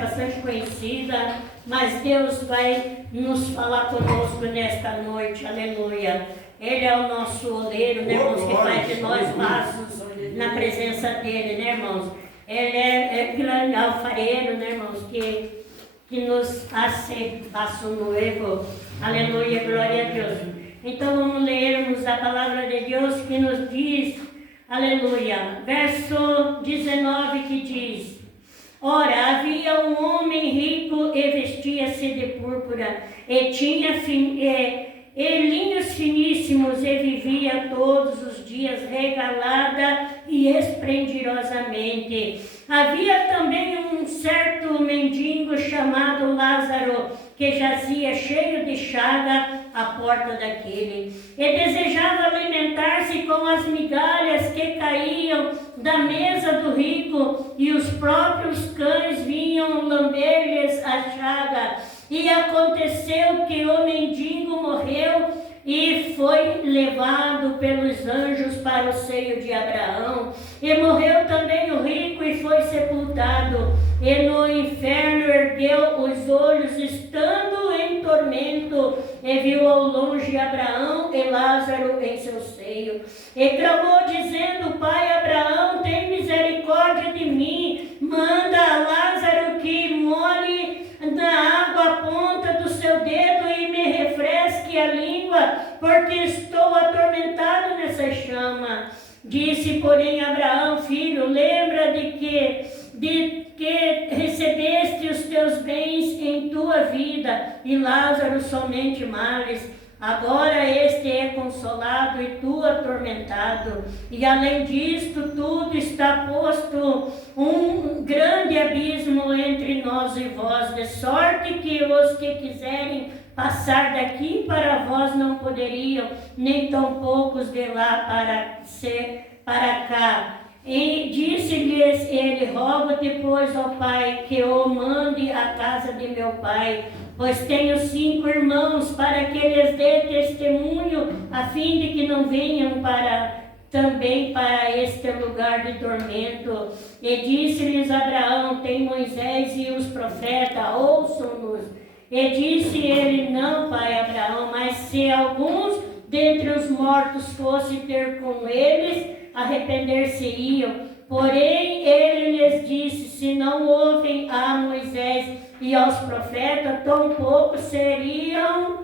bastante conhecida, mas Deus vai nos falar conosco nesta noite, aleluia. Ele é o nosso oleiro, né, irmãos, que faz de nós vasos na presença dele, né, irmãos? Ele é grande alfareiro, né, irmãos, que nos hace vaso novo, aleluia, glória a Deus. Então vamos lermos a palavra de Deus que nos diz, aleluia, verso 19 que diz: ora, havia um homem rico e vestia-se de púrpura, e tinha linhos finíssimos, e vivia todos os dias regalada e esplendorosamente. Havia também um certo mendigo chamado Lázaro, que jazia cheio de chaga à porta daquele, e desejava alimentar-se com as migalhas que caíam da mesa do rico, e os próprios cães vinham lamber-lhes a chaga. E aconteceu que o mendigo morreu e foi levado pelos anjos para o seio de Abraão. E morreu também o rico e foi sepultado. E no inferno ergueu os olhos, estando em tormento, e viu ao longe Abraão e Lázaro em seu seio. E clamou, dizendo: Pai Abraão, tem misericórdia de mim, manda a Lázaro que molhe na água a ponta do seu dedo e me refresque a língua, porque estou atormentado nessa chama. Disse, porém, Abraão: filho, lembra de que recebeste os teus bens em tua vida, e Lázaro somente males. Agora este é consolado e tu atormentado. E além disto tudo está posto um grande abismo entre nós e vós, de sorte que os que quiserem passar daqui para vós não poderiam, nem tão poucos de lá para cá. E disse-lhes ele: rogo-te, pois, ó Pai, que o mande à casa de meu pai, pois tenho 5 irmãos, para que lhes dê testemunho, a fim de que não venham também para este lugar de tormento. E disse-lhes Abraão: tem Moisés e os profetas, ouçam-nos. E disse ele: não, pai Abraão, mas se alguns dentre os mortos fosse ter com eles, arrepender-se-iam. Porém ele lhes disse: se não ouvem a Moisés e aos profetas, tampouco seriam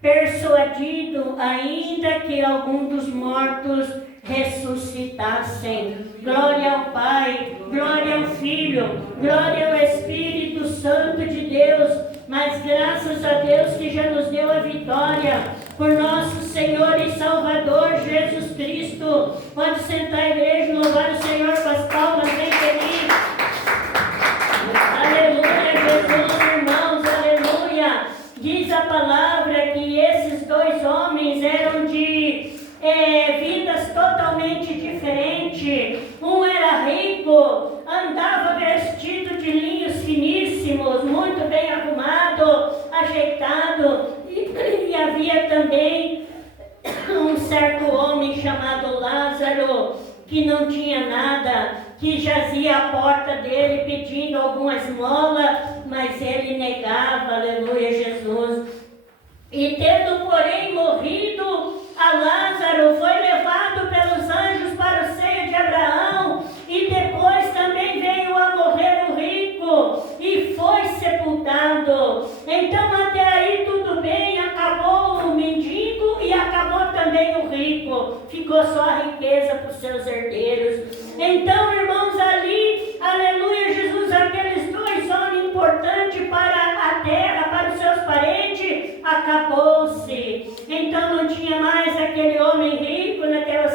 persuadidos, ainda que algum dos mortos ressuscitassem. Glória ao Pai, glória ao Filho, glória ao Espírito Santo de Deus. Mas graças a Deus que já nos deu a vitória por nosso Senhor e Salvador Jesus Cristo. Pode sentar, a igreja, louvar o Senhor com as palmas bem felizes. Aleluia, Jesus, irmãos, aleluia. Diz a palavra que esses 2 homens eram de vidas totalmente diferentes. Um era rico, andava vestido de linhos finíssimos, muito bem arrumado, ajeitado. E havia também um certo homem chamado Lázaro, que não tinha nada, que jazia à porta dele pedindo alguma esmola, mas ele negava, aleluia, Jesus. E tendo, porém, morrido a Lázaro, foi levado pelos anjos para o seio de Abraão, e depois também veio a morrer o rico, e foi sepultado. Então até aí tudo bem, acabou o mendigo e acabou também o rico, ficou só a riqueza para os seus herdeiros. Então, irmãos, ali, aleluia, Jesus, aqueles 2 homens importantes para a terra, para os seus parentes, acabou-se. Então não tinha mais aquele homem rico naquela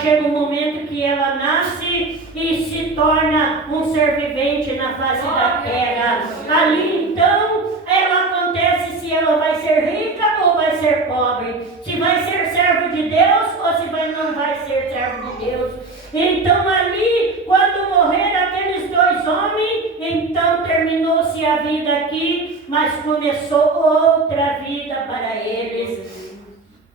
Mas chega um momento que ela nasce e se torna um ser vivente na face da terra. Ali então, ela acontece se ela vai ser rica ou vai ser pobre. Se vai ser servo de Deus ou se não vai ser servo de Deus. Então ali, quando morreram aqueles dois homens, então terminou-se a vida aqui, mas começou outra vida para eles.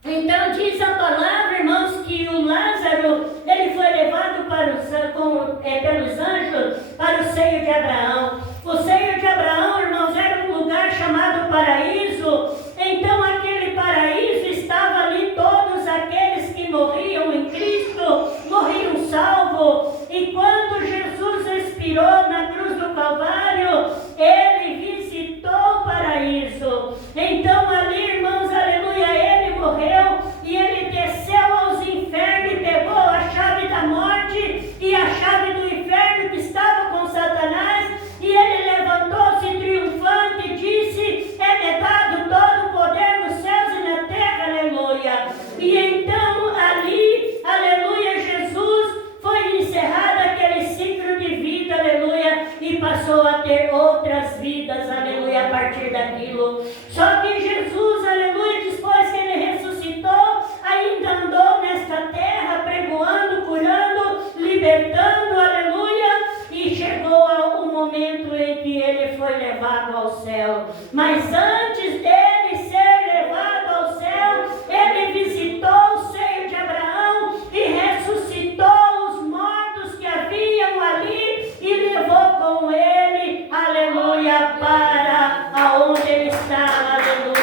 Então diz a palavra, irmãos, que o Lázaro, ele foi levado pelos anjos para o seio de Abraão. O seio de Abraão, irmãos, era um lugar chamado paraíso. Então aquele paraíso estava ali, todos aqueles que morriam em Cristo, morriam salvos. E quando Jesus expirou na cruz do Calvário, ele visitou o paraíso. Então ali, irmãos, aleluia, ele morreu e ele desceu aos infernos e pegou a chave da morte e a chave do inferno que estava com Satanás, e ele levantou-se triunfante e disse: é-me dado todo o poder nos céus e na terra, aleluia. E então ali, aleluia, Jesus foi encerrado aquele ciclo de vida, aleluia, e passou a ter outras vidas, aleluia, a partir daquilo. Só que Jesus, aleluia, depois que ele ressuscitou, ainda andou nesta terra, pregoando, curando, libertando, aleluia, e chegou ao momento em que ele foi levado ao céu. Mas antes dele ser levado ao céu, ele visitou o seio de Abraão e ressuscitou os mortos que haviam ali e levou com ele, aleluia, para aonde ele estava, aleluia,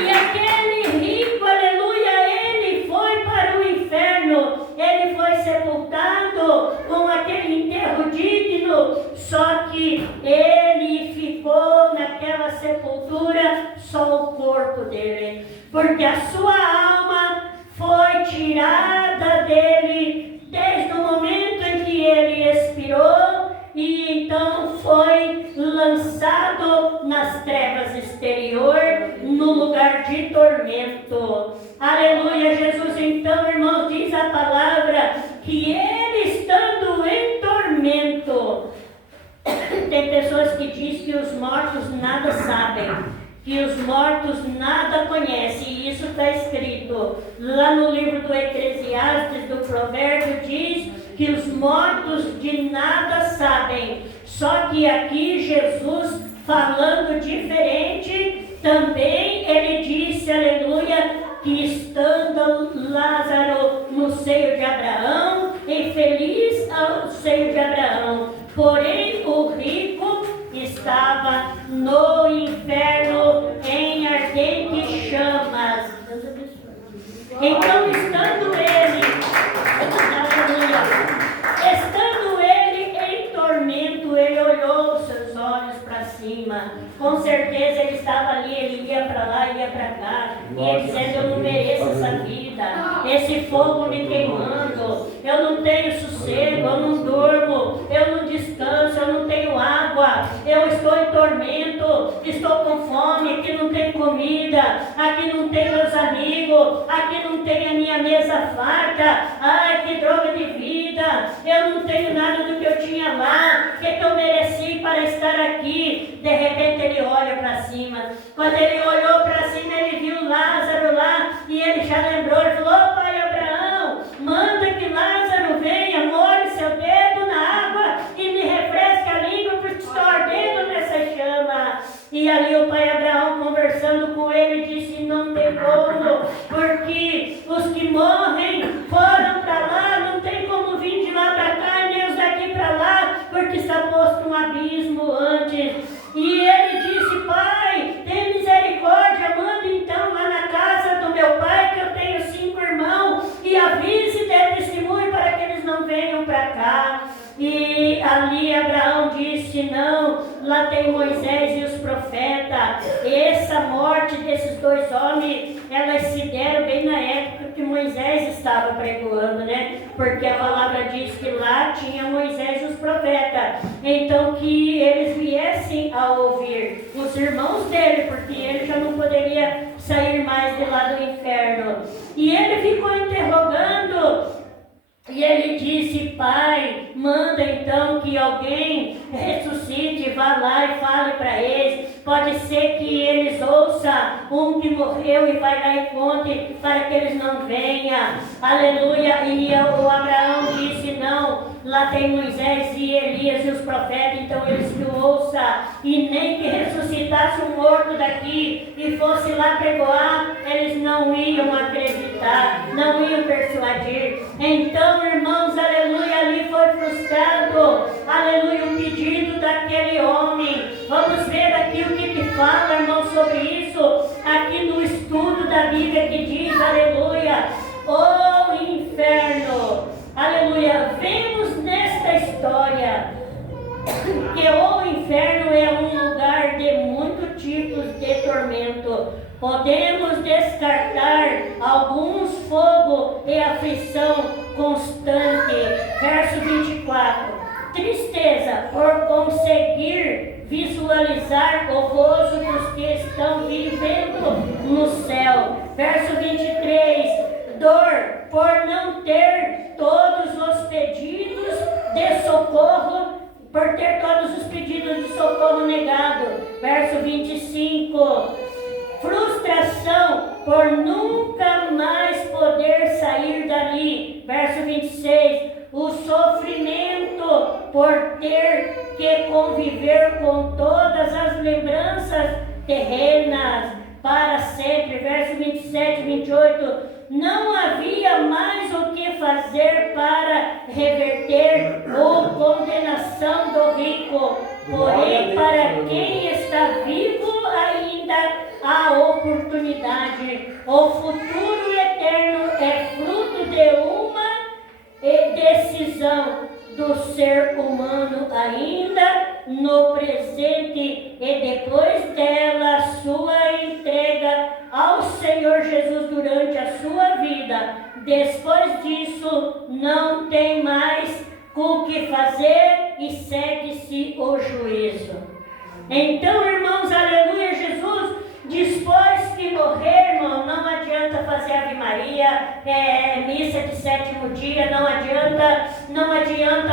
e aquele rico, aleluia, ele foi para o inferno, ele foi sepultado com aquele enterro digno, só que ele ficou naquela sepultura só o corpo dele, porque a sua alma foi tirada dele desde o momento em que ele expirou, e então foi lançado nas trevas exterior, no lugar de tormento. Aleluia, Jesus. Então, irmãos, diz a palavra que ele, estando em tormento, tem pessoas que dizem que os mortos nada sabem, que os mortos nada conhecem, e isso está escrito lá no livro do Eclesiastes, do Provérbio, diz que os mortos de nada sabem. Só que aqui Jesus, falando diferente, também ele disse, aleluia, que estando Lázaro no seio de Abraão, e feliz ao seio de Abraão, porém o rico estava no inferno em ardentes chamas. Então, estando ele em tormento, ele olhou os seus olhos para cima. Com certeza ele estava ali, ele ia para lá, ia para cá, ia dizendo: eu não mereço essa vida, esse fogo me queimando, eu não tenho sossego, eu não durmo, eu não descanso, eu não tenho água, eu estou em tormento, estou com fome, aqui não tem comida, aqui não tem meus amigos, aqui não tem a minha mesa farta, ai que droga de vida, eu não tenho nada do que eu tinha lá, que eu mereci para estar aqui. De repente ele olha para cima. Quando ele olhou para cima, ele viu Lázaro lá, e ele já lembrou, ele falou: pai Abraão, manda que Lázaro venha, molhe seu dedo na água e me refresque a língua, porque estou ardendo nessa chama. E ali o pai Abraão, conversando com ele, disse: não tem como, porque os que morrem foram para lá, não tem como vir de lá para cá e nem os daqui para lá, porque está posto um abismo antes. E ele disse: pai, tem misericórdia, manda então lá na casa do meu pai, que eu tenho 5 irmãos, e avise, dê testemunho para que eles não venham para cá. E ali Abraão disse: não, lá tem Moisés e os profetas. Essa morte desses 2 homens, elas se deram bem na época que Moisés estava pregoando, né? Porque a palavra diz que lá tinha Moisés e os profetas. Então que eles viessem a ouvir os irmãos dele, porque ele já não poderia sair mais de lá do inferno. E ele ficou em E ele disse: Pai, manda então que alguém ressuscite, vá lá e fale para eles. Pode ser que eles ouçam um que morreu e vai lá e conte para que eles não venham. Aleluia. E o Abraão disse: não, lá tem Moisés e Elias e os profetas, então eles que o ouçam. E nem que ressuscitasse um morto daqui e fosse lá pregoar, eles não iam acreditar, não iam persuadir. Então, irmãos, aleluia, ali foi frustrado, aleluia, o pedido daquele homem. Vamos ver aqui o que fala, irmão, sobre isso, aqui no estudo da Bíblia, que diz, aleluia, o inferno, aleluia. Vemos nesta história que o inferno é um lugar de muitos tipos de tormento. Podemos descartar alguns: fogo e aflição constante. Verso 24. Tristeza por conseguir visualizar o gozo dos que estão vivendo no céu. Verso 23. Dor por não ter todos os pedidos de socorro, por ter todos os pedidos de socorro negado. Verso 25. Frustração por nunca mais poder sair dali. Verso 26. O sofrimento por ter que conviver com todas as lembranças terrenas para sempre. Verso 27 e 28. Não havia mais o que fazer para reverter a condenação do rico. Porém, para quem está vivo ainda há oportunidade. O futuro eterno é fruto de uma decisão do ser humano ainda no presente, e depois dela sua entrega ao Senhor Jesus durante a sua vida. Depois disso não tem mais o que fazer e segue-se o juízo. Então, irmãos, aleluia, Jesus, depois que morrer, irmão, não adianta fazer Ave Maria, missa de sétimo dia, não adianta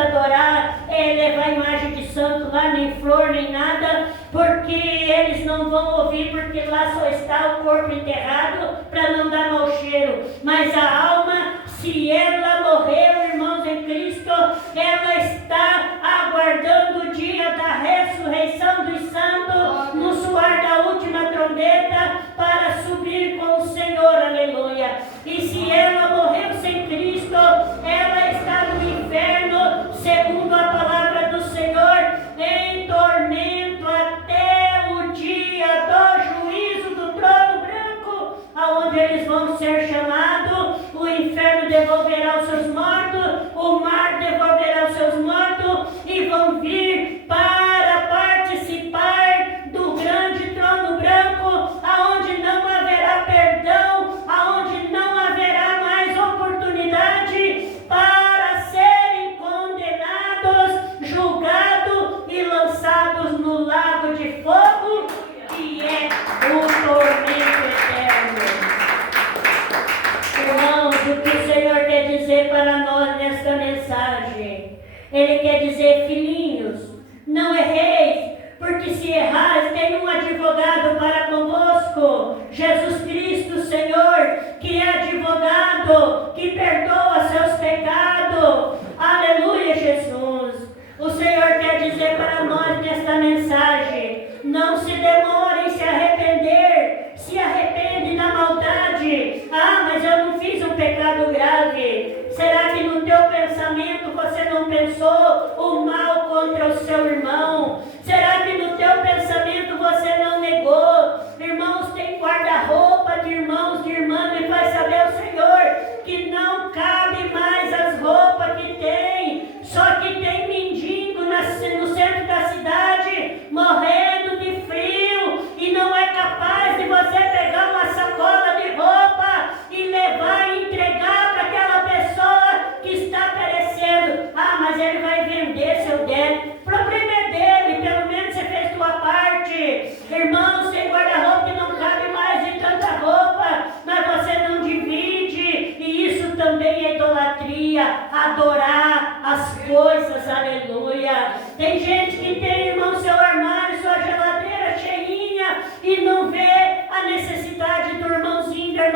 adorar, levar imagem de santo lá, nem flor, nem nada, porque eles não vão ouvir, porque lá só está o corpo enterrado, para não dar mau cheiro. Mas a alma, se ela morreu, irmãos, em Cristo, ela está aguardando o dia da ressurreição dos santos, no soar da última trombeta, para subir com o Senhor, aleluia. E se ela morreu sem Cristo, ela está no inferno, segundo a palavra do Senhor, em tormento até o dia do juízo do trono branco, aonde eles vão ser chamados. O inferno devolverá os seus mortos, o mar devolverá os seus mortos, e vão vir para participar do grande trono branco, aonde não haverá perdão, aonde não haverá mais oportunidade para serem condenados, julgados e lançados no lago de fogo, que é o tormento eterno.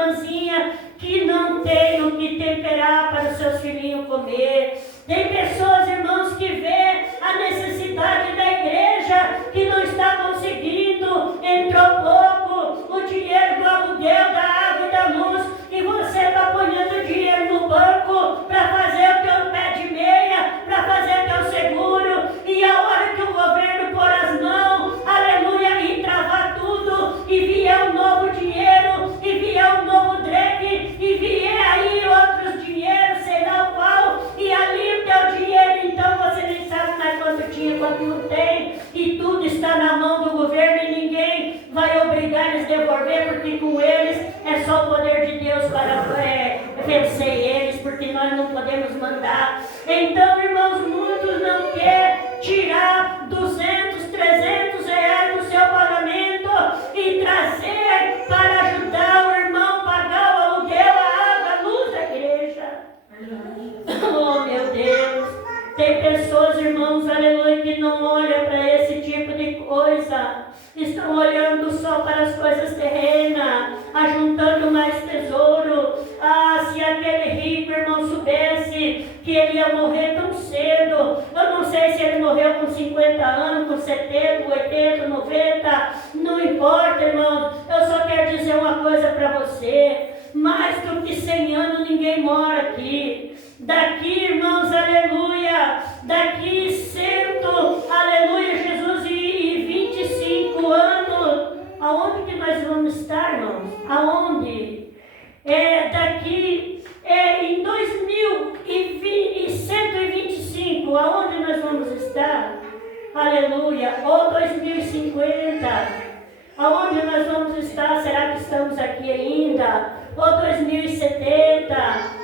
irmãzinha que não tem o que temperar para os seus filhinhos comer. Tem pessoas, irmãos, que vê a necessidade da igreja, que não está conseguindo, entrou pouco, o dinheiro do aluguel, da água e da luz, e você está ponhando dinheiro no banco para fazer o teu pé de meia, para fazer o teu seguro, e a hora que o governo pôr as mãos, aleluia, e travar tudo, e vier um novo dinheiro, e vier um novo dreque, e vier aí outros dinheiros, sei lá o qual, e ali o teu dinheiro, então você nem sabe mais quanto tinha, quanto não tem, e tudo está na mão do governo e ninguém vai obrigar eles a devolver, porque com eles é só o poder de Deus para vencer eles, porque nós não podemos mandar. Então, irmãos, muitos não querem tirar 200, 300 reais do seu pagamento e trazer para ajudar o irmão a pagar o aluguel, a água, a luz da igreja. Oh, meu Deus! Tem pessoas, irmãos, aleluia, que não olham para esse tipo de coisa. Estão olhando só para as coisas terrenas, ajuntando mais tesouro. Ah, se aquele rico, irmão, soubesse que ele ia morrer tão cedo. Eu não sei se ele morreu com 50 anos, com 70, 80, 90. Não importa, irmão. Eu só quero dizer uma coisa para você. Mais do que 100 anos ninguém mora aqui. Daqui, irmãos, aleluia, daqui 100, aleluia, Jesus, e 25 anos, aonde que nós vamos estar, irmãos? Aonde? Daqui, em 2125, aonde nós vamos estar? Aleluia, ou 2050, aonde nós vamos estar? Será que estamos aqui ainda? Ou 2070,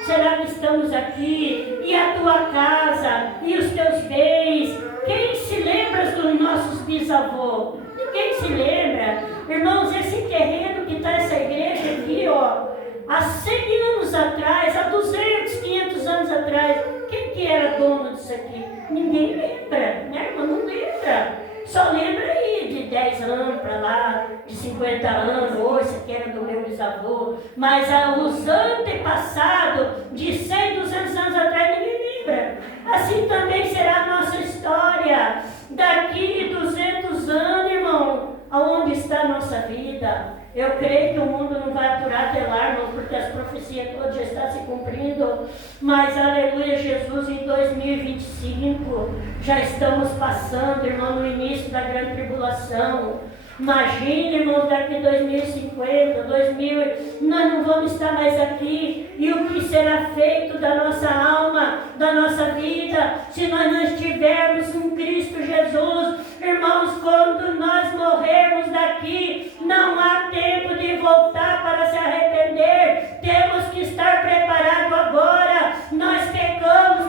será que estamos aqui? E a tua casa, e os teus bens? Quem se lembra dos nossos bisavôs? Ninguém se lembra. Irmãos, esse terreno que está essa igreja aqui, ó, há 100 anos atrás, há 200, 500 anos atrás, quem que era dono disso aqui? Ninguém lembra, né, irmão? Não lembra. Só lembra aí de 10 anos para lá, de 50 anos, hoje, isso aqui era do meu bisavô. Mas os antepassados, de 100, 200 anos atrás, ninguém lembra. Assim também será a nossa história. Daqui 200 anos, irmão, aonde está a nossa vida? Eu creio que o mundo não vai aturar até lá, irmão, porque as profecias todas já estão se cumprindo. Mas, aleluia, Jesus, em 2025, já estamos passando, irmão, no início da grande tribulação. Imagine, irmãos, daqui 2050, 2000, nós não vamos estar mais aqui. E o que será feito da nossa alma, da nossa vida, se nós não estivermos em Cristo Jesus? Irmãos, quando nós morrermos daqui, não há tempo de voltar para se arrepender. Temos que estar preparados agora. Nós pecamos,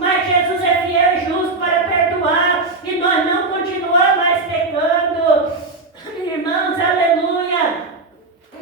mas Jesus é fiel e justo para perdoar. E nós não continuamos mais pecando. Irmãos, aleluia,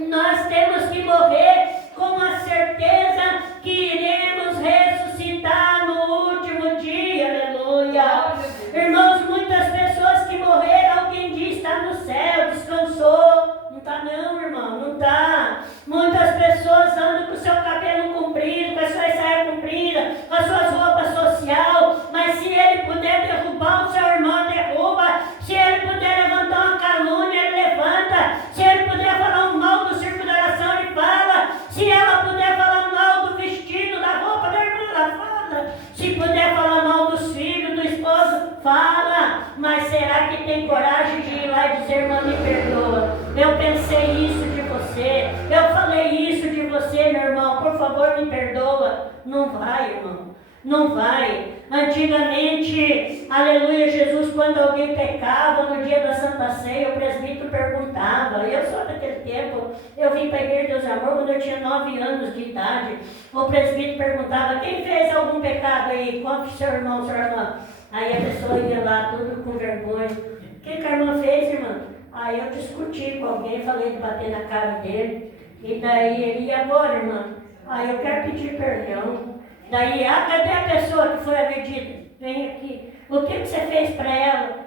nós temos que morrer com a certeza que iremos ressuscitar no último dia, aleluia. Irmãos, muitas pessoas que morreram, alguém diz, está no céu, descansou. Não está não, irmão, não está. Muitas pessoas andam com o seu cabelo comprido, com a sua saia comprida, com as suas roupas social, mas se ele puder derrubar o seu irmão, derruba. Se ele puder levantar uma calúnia, ele levanta. Se ele puder falar um mal do circo da oração, ele fala. Se ela puder falar mal do vestido, da roupa da irmã, ela fala. Se puder falar mal dos filhos, do esposo, fala. Mas será que tem coragem de ir lá e dizer, irmã, me perdoa? Eu pensei isso de você. Eu falei isso de você, meu irmão. Por favor, me perdoa. Não vai, irmão. Não vai. Antigamente, aleluia, Jesus, quando alguém pecava no dia da Santa Ceia, o presbítero perguntava. Eu sou daquele tempo, eu vim para a Igreja de Deus Amor quando eu tinha 9 anos de idade. O presbítero perguntava, quem fez algum pecado aí? Conte seu irmão, sua irmã. Aí a pessoa ia lá, tudo com vergonha. O que a irmã fez, irmã? Aí eu discuti com alguém, falei de bater na cara dele. E daí ele, e agora, irmã? Aí eu quero pedir perdão. Daí, cadê a pessoa que foi agredida? Vem aqui. O que você fez para ela?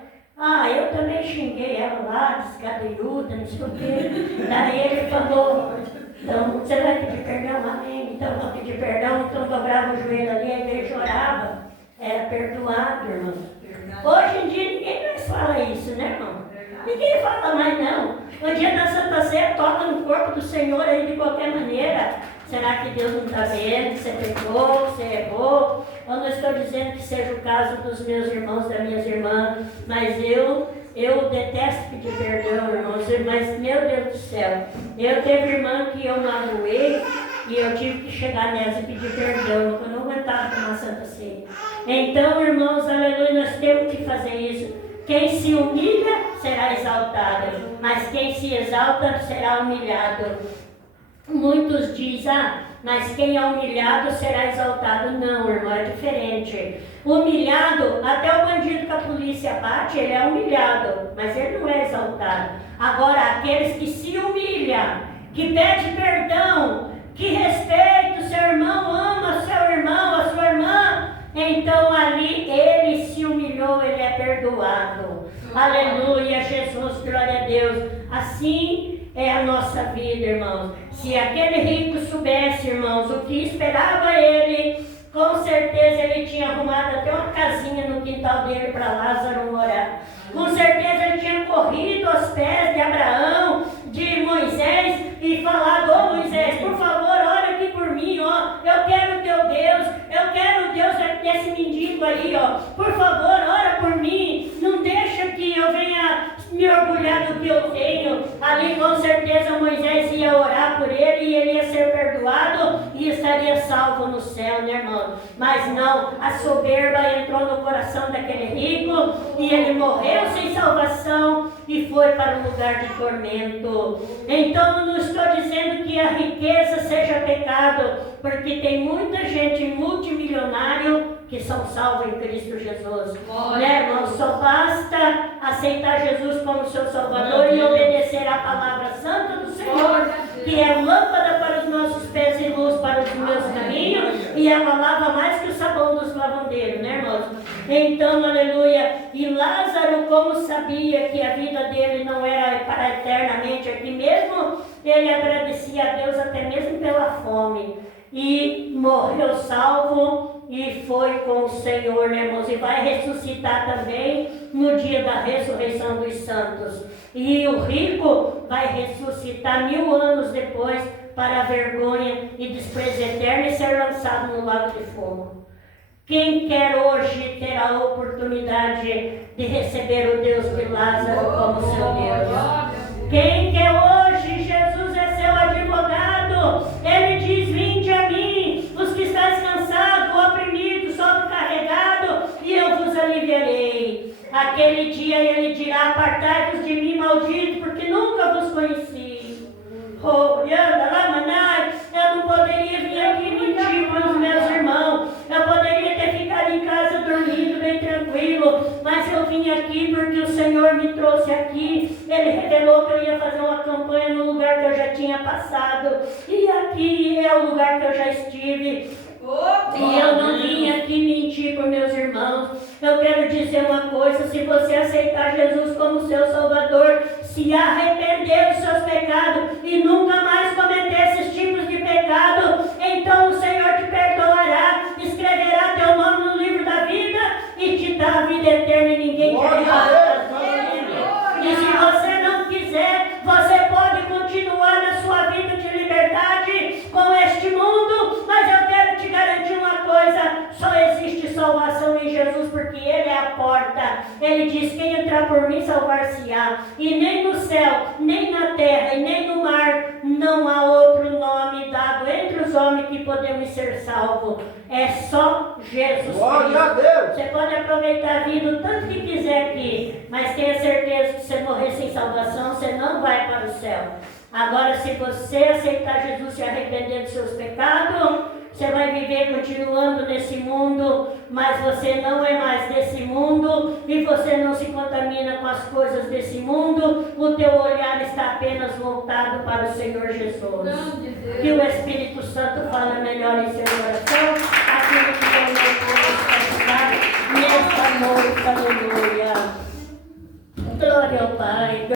Eu também xinguei ela lá, descadeiruda, não sei o quê. Daí ele falou, Então, você vai pedir perdão, amém? Então, vou pedir perdão, então dobrava o joelho ali, a igreja chorava. Era perdoado, irmão. Hoje em dia, ninguém mais fala isso, né, irmão? Ninguém fala mais, não. O dia da Santa Ceia toca no corpo do Senhor aí de qualquer maneira. Será que Deus não está vendo que você pecou, que você errou? Eu não estou dizendo que seja o caso dos meus irmãos, das minhas irmãs, mas eu detesto pedir perdão, irmãos, mas meu Deus do céu, eu teve irmã que eu magoei e eu tive que chegar nessa e pedir perdão, porque eu não aguentava tomar Santa Ceia. Então, irmãos, aleluia, nós temos que fazer isso. Quem se humilha será exaltado, mas quem se exalta será humilhado. Muitos dizem, mas quem é humilhado será exaltado. Não, irmão, é diferente. Humilhado, até o bandido que a polícia bate, ele é humilhado, mas ele não é exaltado. Agora, aqueles que se humilham, que pedem perdão, que respeitam o seu irmão, ama o seu irmão, a sua irmã, então ali ele se humilhou, ele é perdoado. Aleluia, Jesus, glória a Deus. Assim é a nossa vida, irmãos. Se aquele rico soubesse, irmãos, o que esperava ele, com certeza ele tinha arrumado até uma casinha no quintal dele para Lázaro morar. Com certeza ele tinha corrido aos pés de Abraão, de Moisés e falado: ô Moisés, por favor, ora aqui por mim, ó. Eu quero o teu Deus, eu quero o Deus desse mendigo aí, ó. Por favor, ora por mim. Não deixa que eu venha me orgulhar do que eu tenho. Ali com certeza Moisés ia orar por ele e ele ia ser perdoado e estaria salvo no céu, né, irmão? Mas não, a soberba entrou no coração daquele rico e ele morreu sem salvação e foi para um lugar de tormento. Então não estou dizendo que a riqueza seja pecado, porque tem muita gente multimilionário que são salvos em Cristo Jesus. Né, irmão? Só basta aceitar Jesus como seu Salvador e obedecer à palavra santa do Senhor, que é lâmpada para os nossos pés e luz para os meus caminhos, e ela lava mais que o sabão dos lavandeiros, né, irmãos? Então, aleluia. E Lázaro, como sabia que a vida dele não era para eternamente aqui mesmo, ele agradecia a Deus até mesmo pela fome. E morreu salvo e foi com o Senhor, né, irmãos? E vai ressuscitar também no dia da ressurreição dos santos. E o rico vai ressuscitar 1000 anos depois para a vergonha e desprezo eterno e ser lançado no lago de fogo. Quem quer hoje ter a oportunidade de receber o Deus de Lázaro como seu Deus? Quem quer hoje, Jesus é seu advogado. Ele diz: vinde a mim, os que estáis cansados, oprimidos, sobrecarregados, e eu vos aliviarei. Aquele dia ele dirá: apartai-vos de mim, maldito, porque nunca vos conheci. Oh, eu não poderia vir aqui mentir para os meus irmãos. Eu poderia ter ficado em casa dormindo bem tranquilo, mas eu vim aqui porque o Senhor me trouxe aqui. Ele revelou que eu ia fazer uma campanha no lugar que eu já tinha passado, e aqui é o lugar que eu já estive. E eu não vim aqui mentir para meus irmãos. Eu quero dizer uma coisa: se você aceitar Jesus como seu Salvador, se arrepender dos seus pecados e nunca mais cometer esses tipos de pecado, então o Senhor te perdoará, escreverá teu nome no livro da vida e te dá a vida eterna, e ninguém te arrebata. E se você não quiser, você pode continuar na sua vida de liberdade com este mundo, mas eu quero te garantir uma coisa: só existe salvação em Jesus, porque Ele é a porta. Ele diz: quem entrar por mim salvar-se-á. E nem no céu, nem na terra e nem no mar não há outro nome dado entre os homens que podemos ser salvos. É só Jesus Cristo. Você pode aproveitar a vida o tanto que quiser aqui, mas tenha certeza que se você morrer sem salvação, você não vai para o céu. Agora, se você aceitar Jesus e se arrepender dos seus pecados, você vai viver continuando nesse mundo, mas você não é mais desse mundo e você não se contamina com as coisas desse mundo. O teu olhar está apenas voltado para o Senhor Jesus. Que o Espírito Santo fale melhor em seu coração, aquilo que tem nesta noite, aleluia. Glória ao Pai.